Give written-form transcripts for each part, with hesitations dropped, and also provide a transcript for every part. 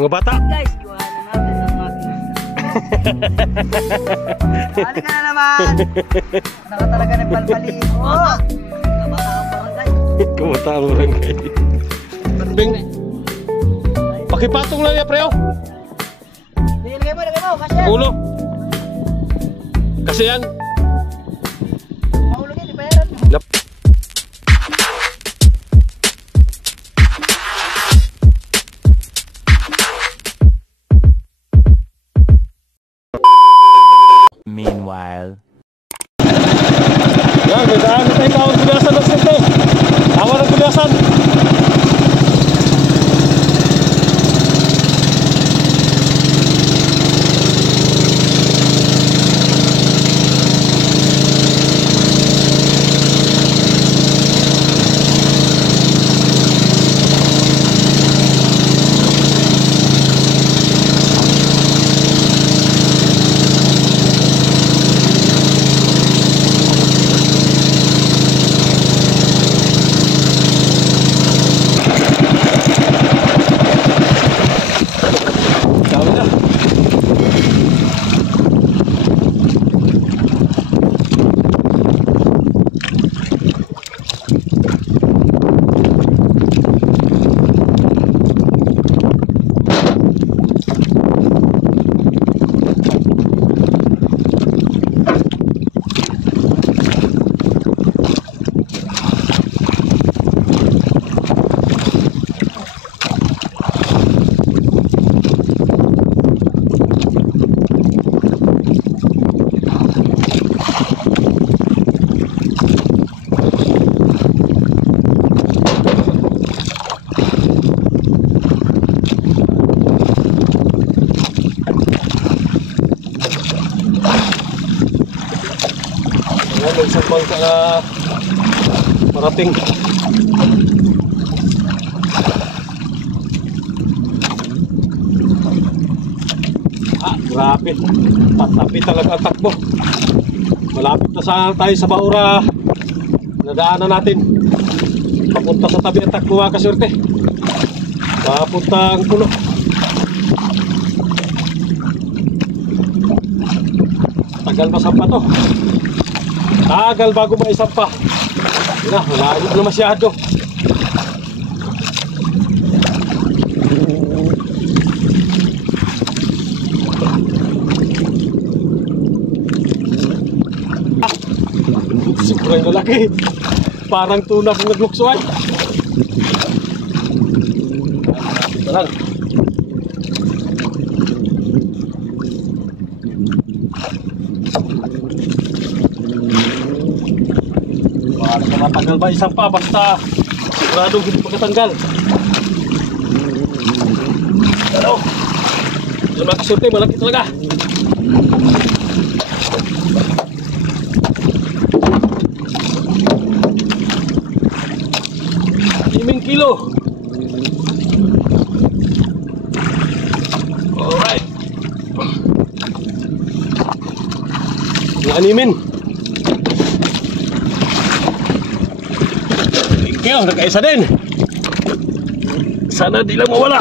Mga bata. Guys, iwanan natin ang makina. Balik ka na naman. Naka talaga nagpalpali. Oo. Kabataan barangay. Kabataan barangay. Bing. Pakipatong lang ya, preo. Lagay mo, kasya. Ulo. Kasi yan. Mahulog yun, ibayaran mo. Lap. Meanwhile. Yan, may daan na tayo tawag kuliasan ng sente. Tawa ng kuliasan. Isang bangka na parating. Grabe. Patapi talaga ang takbo. Malapit na tayo sa Baura. Nadaanan natin. Papunta sa tabi ang takbo, mga kasurte. Papunta ang puno. Tagal masampa to. Tagal bago maisampa. Yun na, malayo na masyado. Sobrang lalaki. Parang tunas na naglukso ay. Ito lang. Matagal ba isang pa basta siguradong hindi pagkatanggal. Pero yung mga kasurte malaki talaga. 5 kilo. Alright. Yung animin. Kaya nagkaisa din. Sana di lang mawala.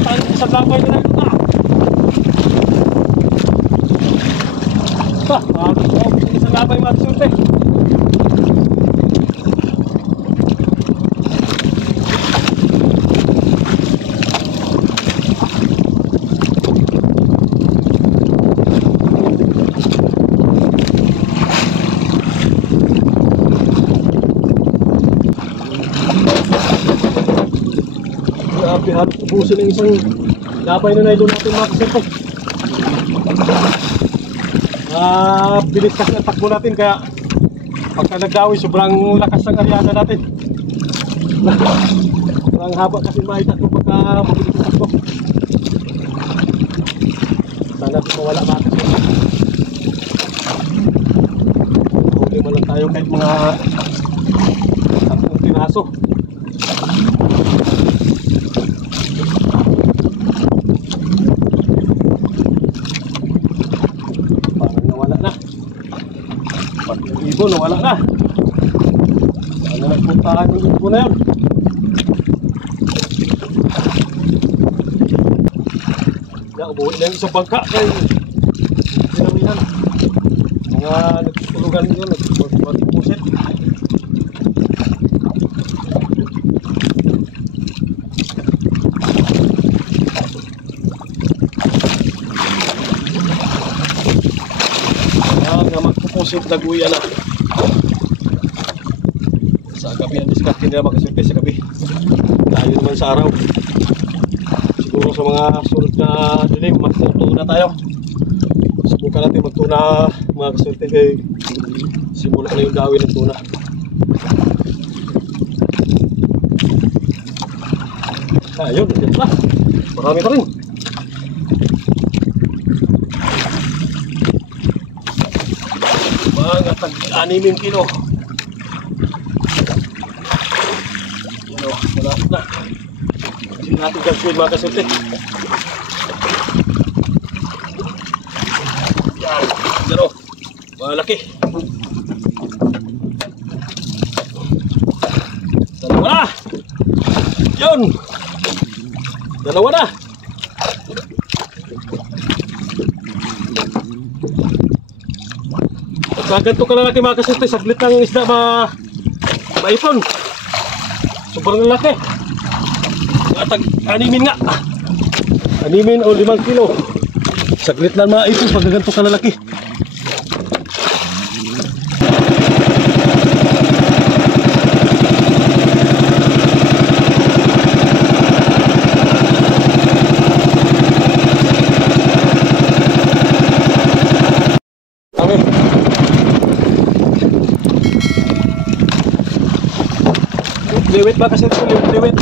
Tayo isang labay na ito na. Isang labay matsulte. Grabe, halos ubusin ng isang labay na nailon natin mga kaserte. Bilis kasi ang takbo natin kaya pagka nagdawi sobrang lakas ng aryana natin. Sobrang haba kasi maitakbo pagka mabilis ang takbo. Sana di mawala mga kaserte. Huli man lang tayo kahit mga 10 piraso. Ibon, wala na. Ano nagpuntahan yung ibon na yun? Ubuhin na yung isang bangka kay pinamihan. Mga nagtutulugan yun, nagtutulugan. Magpupusit na guya na. Sa gabi ang diskarte nila makasurte sa gabi. Tayo naman sa araw. Siguro sa mga sunod na dilim, magtuna tayo. Subukan natin magtuna mga kasurte kay simula na yung gawin ng tuna. Ayun, nandiyan pa. Marami pa rin. Mga tag-6 kilo. Wala na. Hindi natin gagawin mga kasurte. Yan, pero malaki. Dalawa na. Yun. Dalawa na. Ganto ka na laki mga kasurte, saglit lang ang isda maipon. Sobrang laki. Tag-6 nga. 6 o 5 kilo. Saglit lang maipon pag ganto ka na laki. Liwit ba kasi ito? Liwit.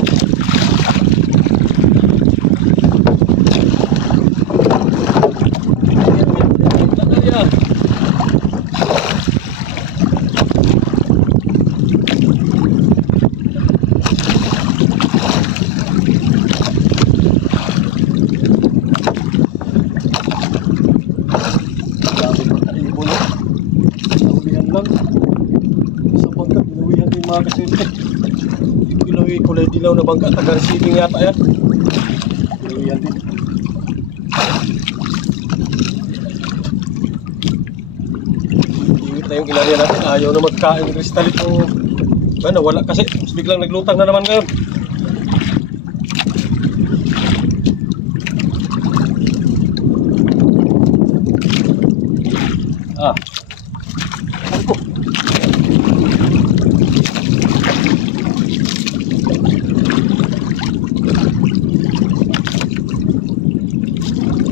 Mga kasurte, kulay dilaw na bangka, taga-receiving yata yan. Yan din. Iwit na yung ilalya natin, ayaw na magkain ng kristalit o ano, wala kasi biglang naglutang na naman ngayon.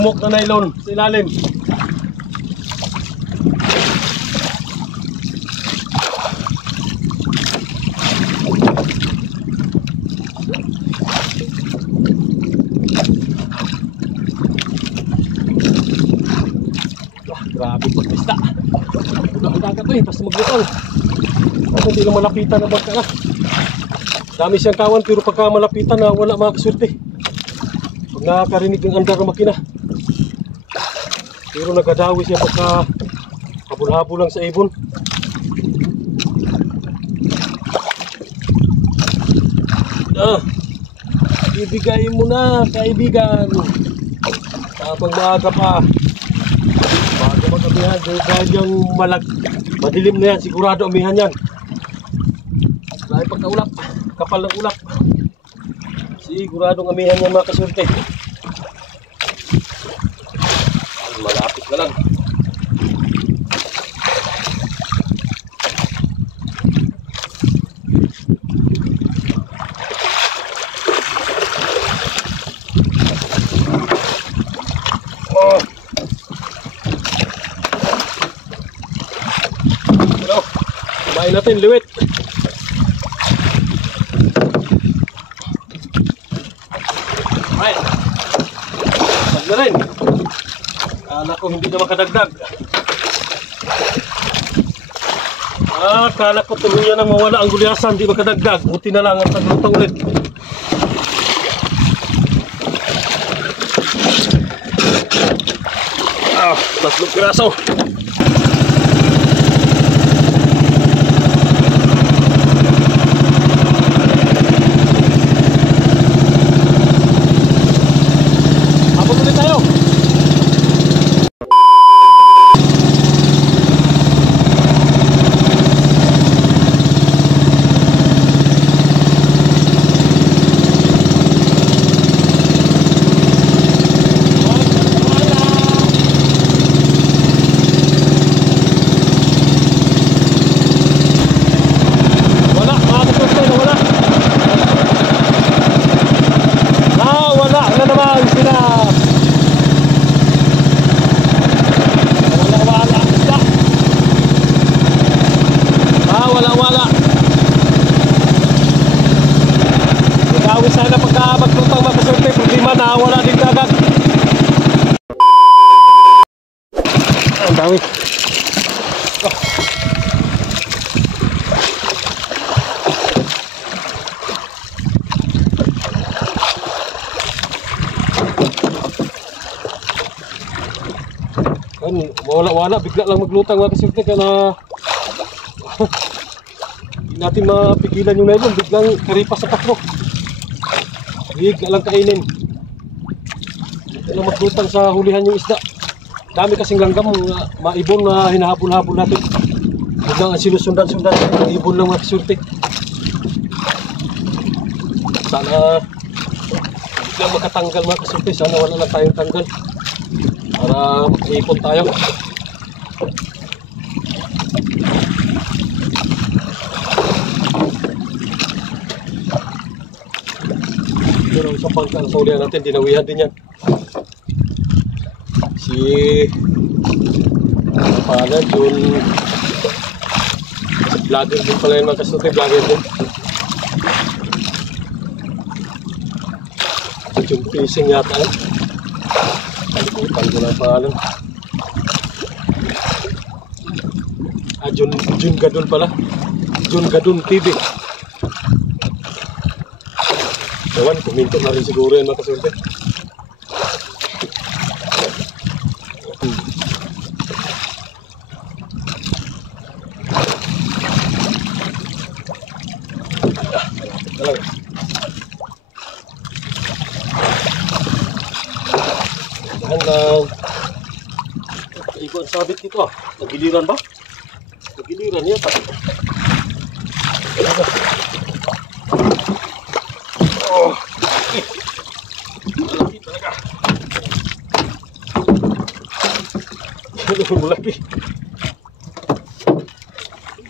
Umok na nylon sa ilalim. Wah, grabe pagpista. Udah ang dagat eh, basta maglutang. Kasi hindi na malapitan na bangka na. Dami siyang kawan pero pagka malapitan na wala mga kasurte. Pag nakakarinig ng andar ng makina. Pero nagadawi siya pagka habol-habol lang sa ibon. ibigay mo na, kaibigan. Habang maaga pa. Bago mag-amihan, dahil yung madilim na yan, sigurado amihan yan. Dahil pagkaulap, kapal ng ulap. Siguradong amihan yan mga kasurte. Malapit na lang. Oh. Pero, kumain natin, liwit. Right. Pag na rin. Kala ko hindi na makadagdag. Kala ko tuluyan na mawala ang gulyasan, hindi makadagdag. Buti na lang ang taglutong ulit. Tatlong piraso. Abot ulit tayo. Sana pagka magtutang magkasurte, problema na wala din dagat. Ang dami. Kan mawala-wala, bigla lang maglutang mga kasurte ka na hindi natin mapigilan yung nylon, biglang karipas sa takbo. Bigla lang kainin. Bigla lang maglutang sa hulihan yung isda. Dami kasing langgam, maibon na hinahabol-habol natin. Biglang ang sinusundan-sundan, maibon lang mga kasurte. Sana biglang makatanggal mga kasurte, sana wala lang tayong tanggal para makaipon tayo. Pero sa pangkang sa ulihan natin, dinawihan din yan. Si Pana, Jun, si vlogger din pala yung mga kasurte, vlogger din. Jun Fishing yata eh. Kalimutan ko na ang pangalan. Jun Gadun pala. Jun Gadun TV. Ewan, kuminto na rin siguro yan mga kasurte. Dahan lang. Iba ang sabit dito ah. Nagiliran ba? Nagiliran yata. Oh. Malaki talaga. Malaki.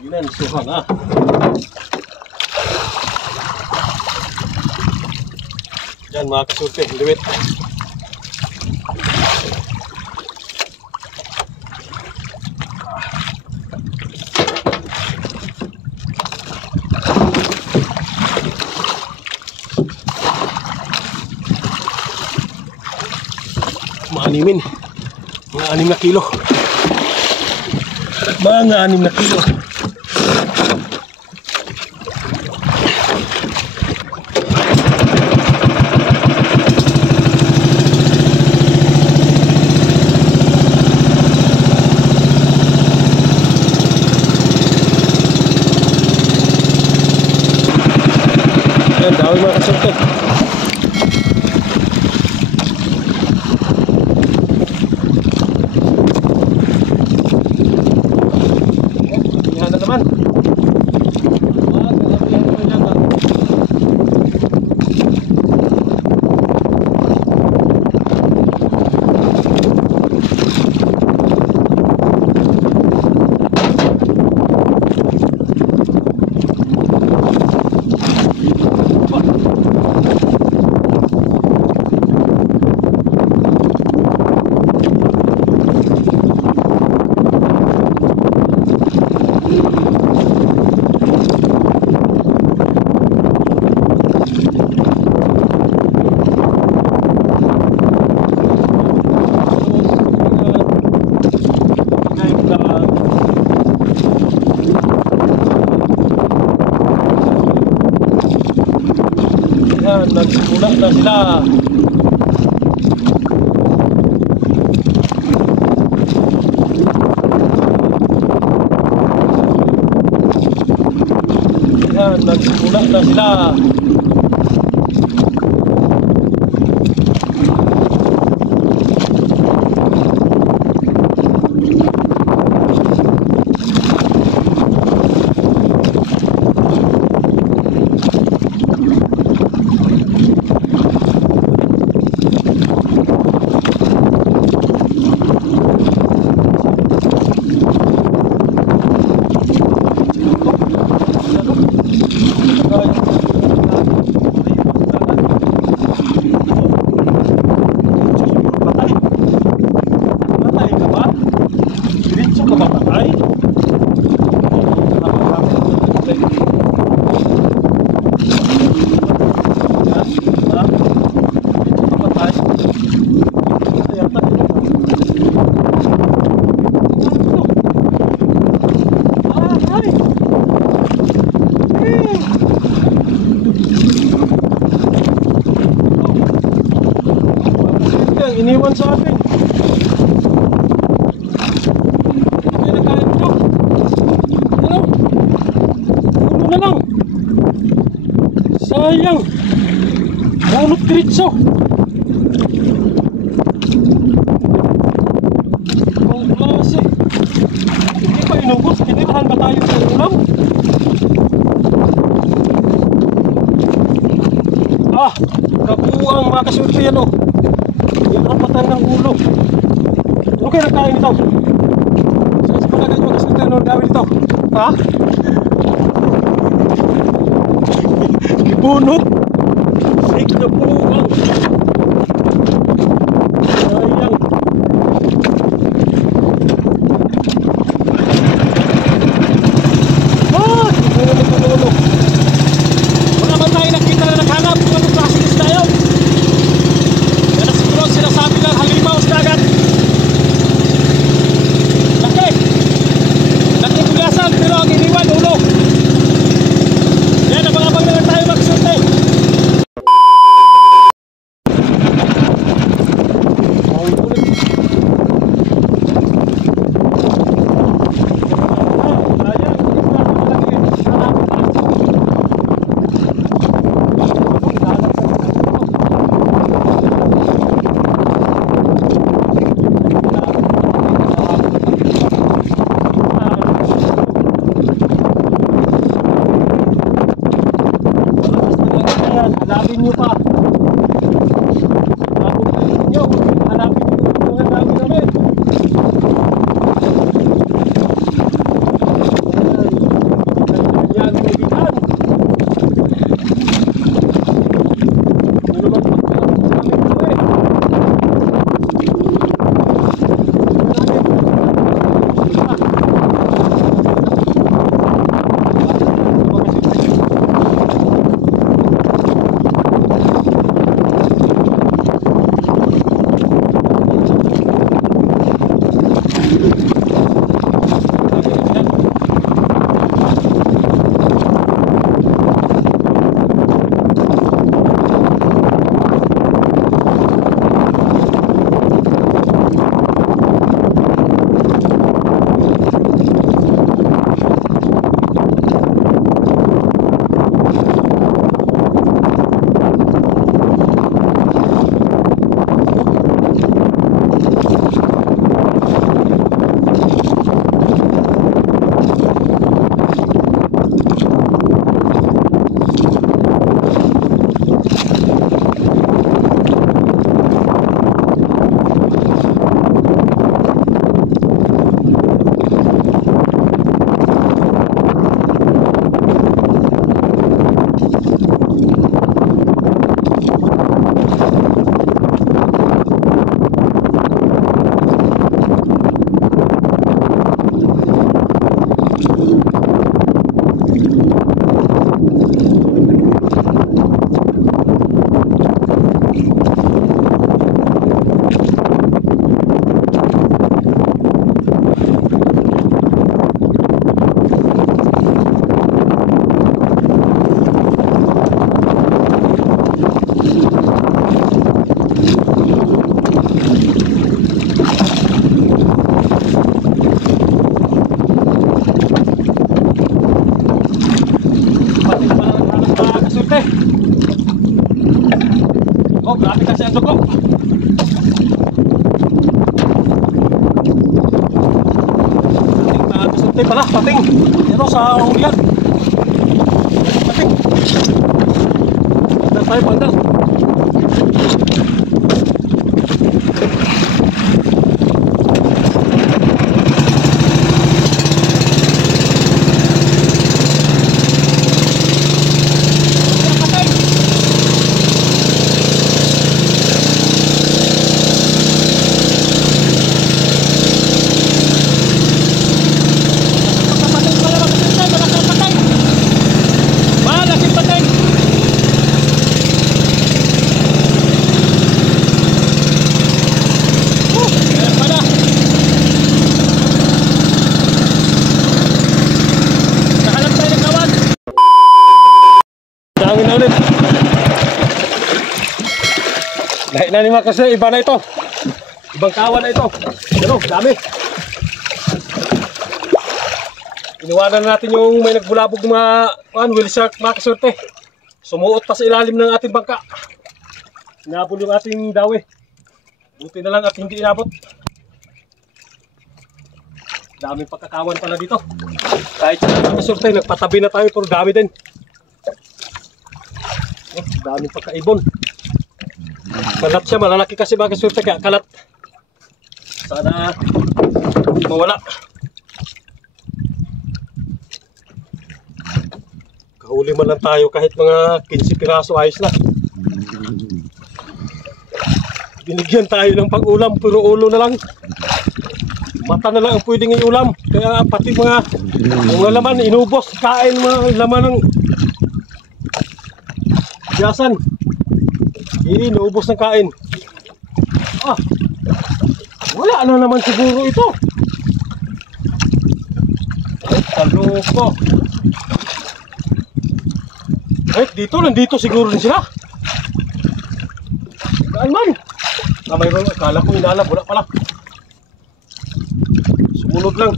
Yan, suhan ah. Yan mga kasurte, liwit. Maanimin. Mga 6 na kilo. Mga 6 na kilo. Yan, dami mga kasurte. nagsimula na sila. Yan, nagsimula na sila. Patay ka ba? Diretso ka ba patay? Iniwan sa akin. Kaya nakain ito. Ano? Ulo na lang. Sayang. Bunot diretso. Ang klase. Hindi pa inubos. Tinirahan ba tayo sa ulam? Ah, kabuang mga kasurti yan o. Ang patay ng ulo. Ano kayo nagkain ito? Saan sa palagay mo kasi ano gawin ito? Ha? Ibunot. Sik na buwang. Sayang. Ah! Ibunot ng ulo. Wala man tayo nakita na naghanap kung anong klaseng isda yun. Sinasabi ng halimaw sa dagat. Laki. Laki bugasan pero ang iniwan ulo. Yan, abang-abang na lang tayo magsunte. Ang kulit. Hanapin nyo pa. Hanapin nyo. Hanapin nyo yung mga dami namin. Yan, kaibigan. Ano naman pagkakas sa amin ito eh. suko. Pating pala, pating. Ito sa ulian. Pating. Ito tayo panggal. Lahat na ni mga kasi, iba na ito. Ibang kawan na ito. Ano, dami. Iniwanan natin yung may nagbulabog mga wheel shark mga kaswerte. Sumuot pa sa ilalim ng ating bangka. Inabol yung ating dawi. Buti na lang at hindi inabot. Daming pagkakawan pala dito. Kahit sa mga kaswerte, nagpatabi na tayo pero dami din. Daming pagkaibon. Kalat siya, malalaki kasi mga kaswerte kaya kalat. Sana hindi mawala. Kahuli man lang tayo kahit mga 15 piraso, ayos na. Binigyan tayo ng pag-ulam pero ulo na lang. Mata na lang ang pwedeng i-ulam. Kaya pati mga laman inubos, kain mga laman ng biyasan. Inuubos ng kain. Wala na naman siguro ito. Ay, taloko. Ay, nandito siguro din sila. Saan man? Mayroon, akala ko inalab, wala pala. Sumunod lang.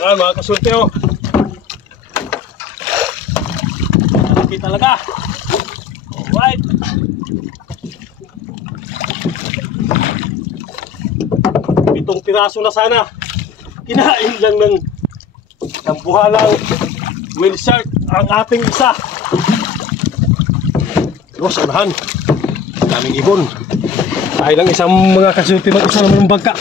Ayan mga kaswerte oh. Malaki talaga. Alright. Pitong piraso na sana. Kinain lang ng buhalang whale shark ang ating isa. Diyos, unahan. Daming ibon. Ay lang isang mga kaswerte mag-isa naman ng bangka.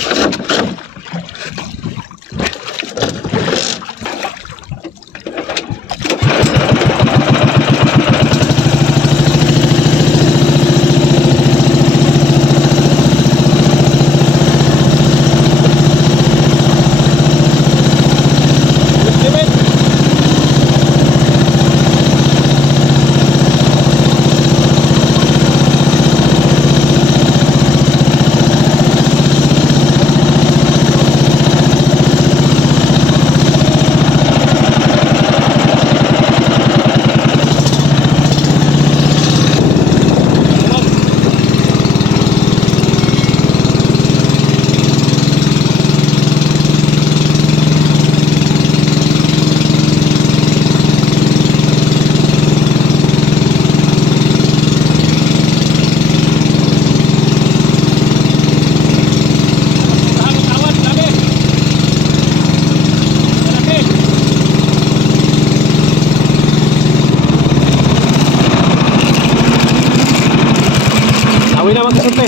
Awi na magkasunte.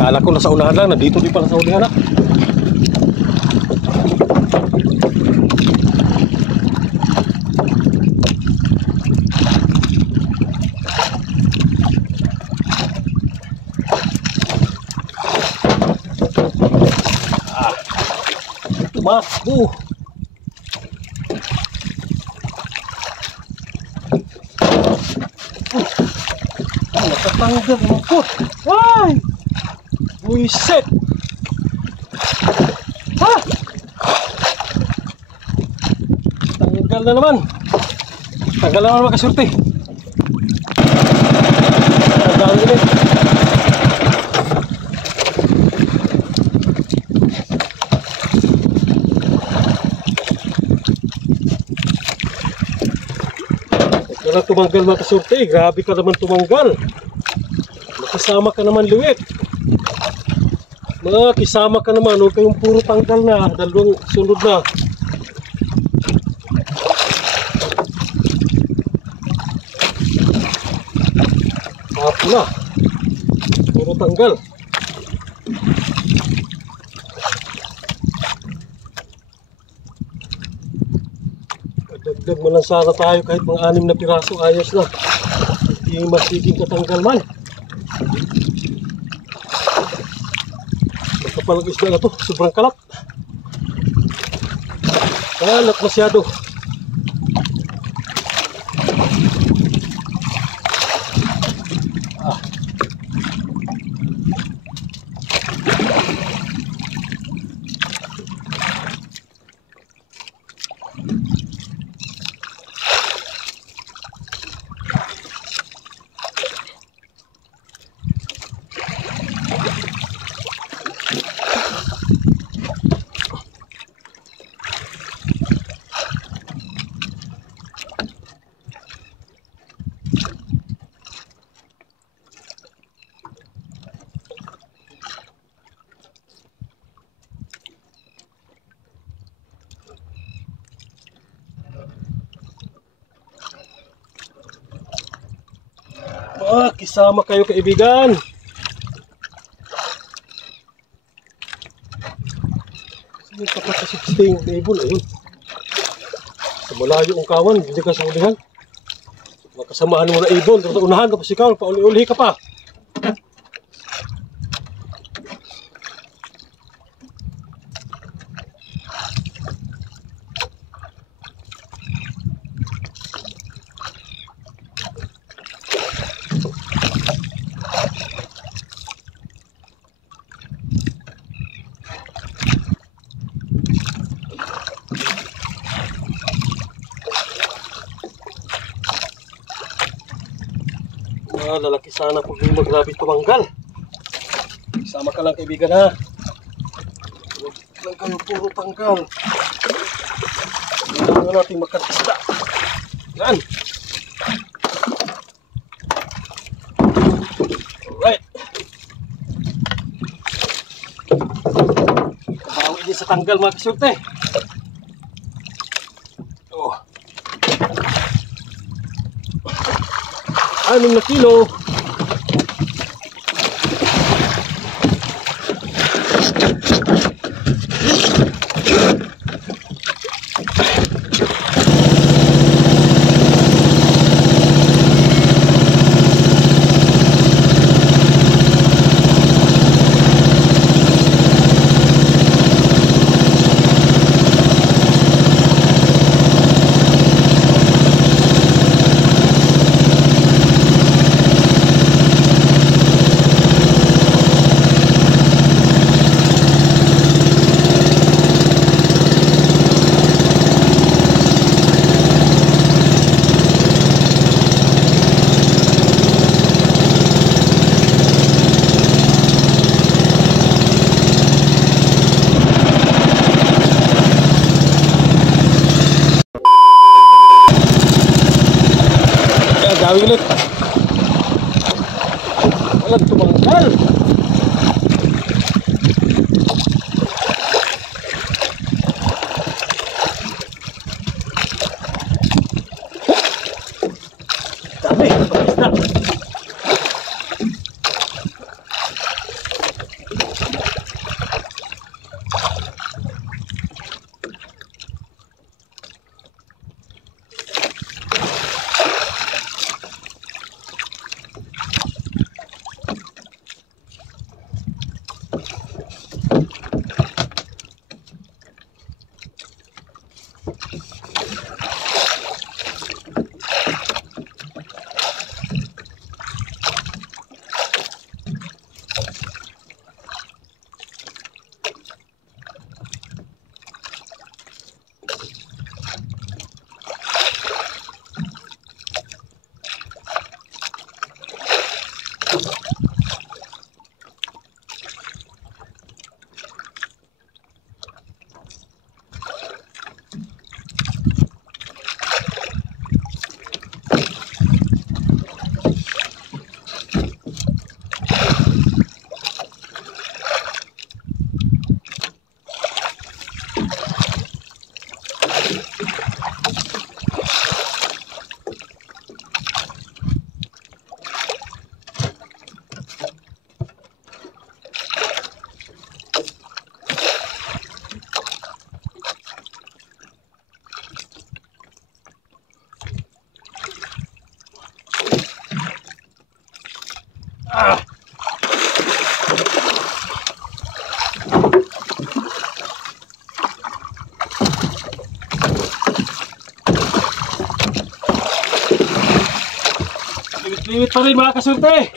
Kala ko nasa unahan lang, nandito din pala sa unahan na. Tumakbo. Natatanggal mo po. Ay! Buisit! Tanggal na naman. Tanggal na naman mga kasurte. Tanggal ulit. Huwag ka na tumanggal mga kasurte. Grabe ka naman tumanggal. Makisama ka naman Luwit. Makisama ka naman. Huwag kayong puro tanggal na. Dalawang sunod na. Apo na. Puro tanggal. Dagdag mo lang sana tayo kahit mga 6 na piraso. Ayos na. Hindi masiging katanggal man. Makapalang isda na to. Sobrang kalat. Kalat masyado. Kisama kayo kaibigan. Sige kapag kasi sting table ayun. Sa malayo ang kawan, hindi ka sa ulihan. Makasamahan mo na ibon, tapos unahan tapos ikaw, pauli-uli ka pa. Lalaki sana pag hindi magrabe tumanggal. Sama ka lang kaibigan ha. Huwag lang kayo puro tanggal. Hindi na natin makatista. Yan. Alright. Kabawi din sa tanggal mga kasurte. Oh. 6 na kilo. Gawin ulit. Walang tumanggal. Dami, isda. Limit pa rin mga kasurte.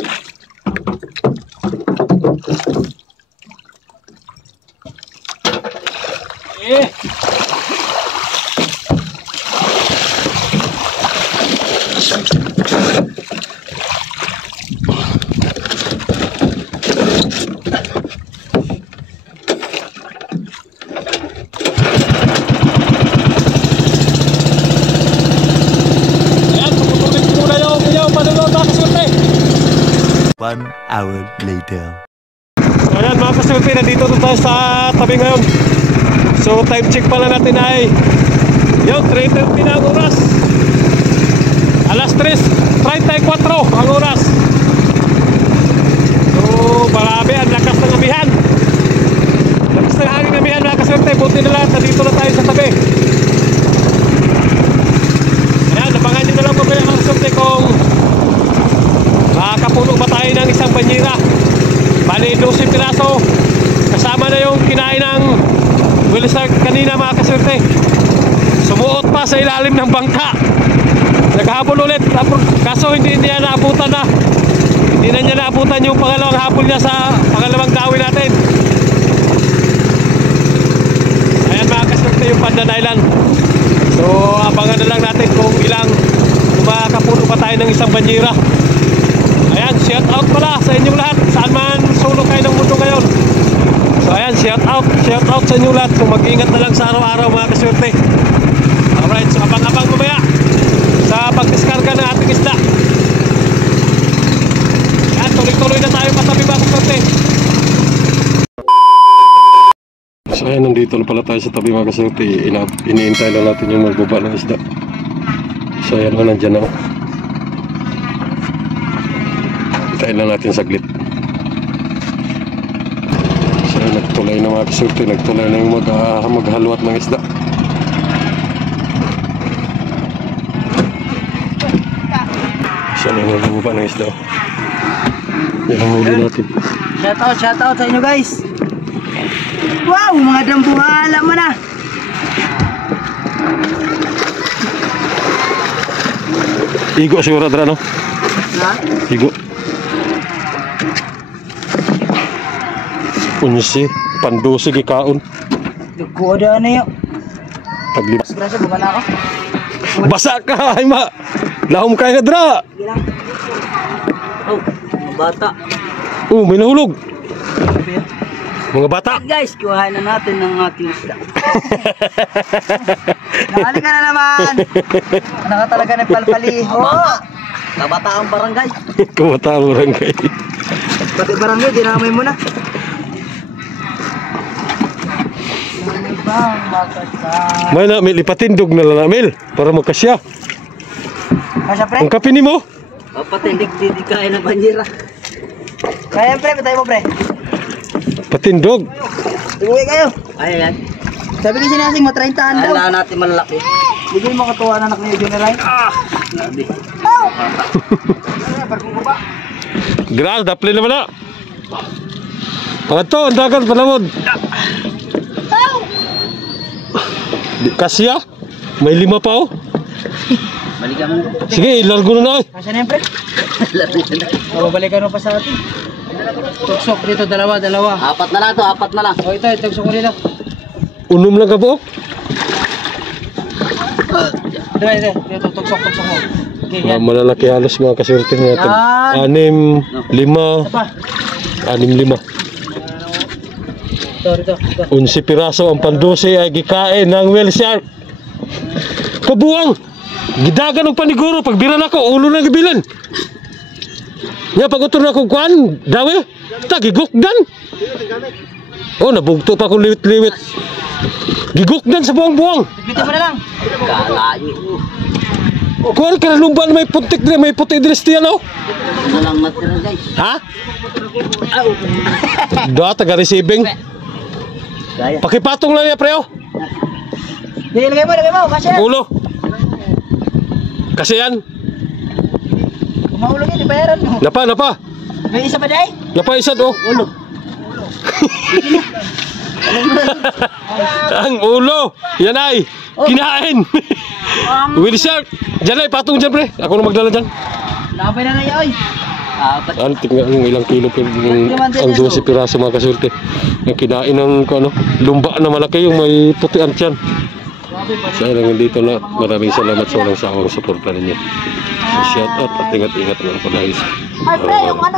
One hour later. So ayan mga kasurte, nandito tayo sa tabi ngayon. So time check pala natin ay yung 3:30 na ang oras. Alas 3:34 ang oras. So marami ang lakas ng amihan. Lakas ng hangin ng amihan mga kasurte. Buti na lang, nandito na tayo sa tabi. Ayan, nabangan nyo na lang mamaya mga kasurte kung makakapuno ba tayo ng isang banyera. Bali 12 piraso. Kasama na yung kinain ng Willisar kanina mga kasurte. Sumuot pa sa ilalim ng bangka. Naghabol ulit. Kaso hindi niya naabutan na. Hindi na niya naabutan yung pangalawang habol niya sa pangalawang dawin natin. Ayan mga kasurte yung Pandan Island. So abangan na lang natin kung makakapuno pa tayo ng isang banyera. Ayan, shout out pala sa inyong lahat. Saan man sulok kayo ng mundo ngayon. So ayan, shout out sa inyong lahat. So mag-ingat na lang sa araw-araw mga kasurte. Alright, so abang-abang mamaya sa pagdiskarga ng ating isda. Ayan, tuloy-tuloy na tayo katabi mga kasurte. So ayan, nandito na pala tayo sa tabi mga kasurte. Iniintay lang natin yung magbaba ng isda. So ayan, nandyan ako. Hintayin lang natin saglit. So nagtulay na mga kasurte. Nagtulay na yung maghaluat ng isda. So nagbaba ng isda. Yan ang huli natin. Shout out sa inyo guys. Wow, mga dambuhala mo na. Igo siguro dra no? Ha? Igo. Unsi, pandusi gikaon. Nagkuha na yun. Paglipas. Grasya, bumala ako. Basa ka, ay ma. Lahom kayo na dra. Sige lang. Oh, mga bata. May nahulog. Mga bata. Guys, kuhain na natin ng ating isda. Nakali ka na naman. Ano ka talaga ng palpali? Kabataang barangay. Kabataang barangay. Pati barangay, dinamay mo na. May na, Mil, ipatindog na lang Mil, para magkasya. Kasya pre? Ang kape ni mo? Patindig, di kain ng banyera. Kaya pre, patay mo pre. Patindog. Uwi kayo. Ay. Sabi kasi nasing matraintahan daw. Kailangan natin malalaki. Bigyan mo katuwa na anak niyo, General. Grabe. Grabe, dapli naman na. Pangato, ang dagat, panamod. Kasya? May 5 pa oh. Balikan mo. Sige, ilargo na na eh. Kasya na yan pre. Balikan mo pa sa atin. Tuksok dito, dalawa. 4 na lang to, 4 na lang. O ito, tuksok mo dito. Unom lang ka po? Dito, tuksok mo. Okay, yan. Malalaki halos mga kasurte natin. 6, 5. 6, 5. Ito. 11 piraso ang pandose ay gikain ng whale shark. Kabuang! Gidagan og paniguro pagbira nako ulo na gibilan. Nya pag-utol na kong kuan, dawe, tagigukdan. Oh, nabugto pa kung liwit-liwit. Gigukdan sa buwang-buwang. Bitin mo na lang. Kalayo. Kuwari ka na lumba na may putik na, may puti dress diyan, oh. Salamat ka na guys. Ha? Da, taga-receiving. Gaya. Pakipatong lang niya, pre, oh. Lagay mo. Kasi yan. Ulo. Kasi yan. Kumahulog yun, ibayaran mo. Napa. May isa pa day? Napa isa, oh. Ulo. Ang ulo. Yan ay. Kinain. Will shirt. Diyan ay, patong dyan, pre. Ako na magdala dyan. Nakapay na na yun. Apat. Tingnan ng ilang kilo ang 12 piraso mga kasulti. Yung kinain ng ano, lumba na malaki yung may putian tiyan. So lang dito na, maraming salamat sa walang sawang suporta ninyo. So shout out at ingat-ingat mga panahis. Ay, pre, yung ano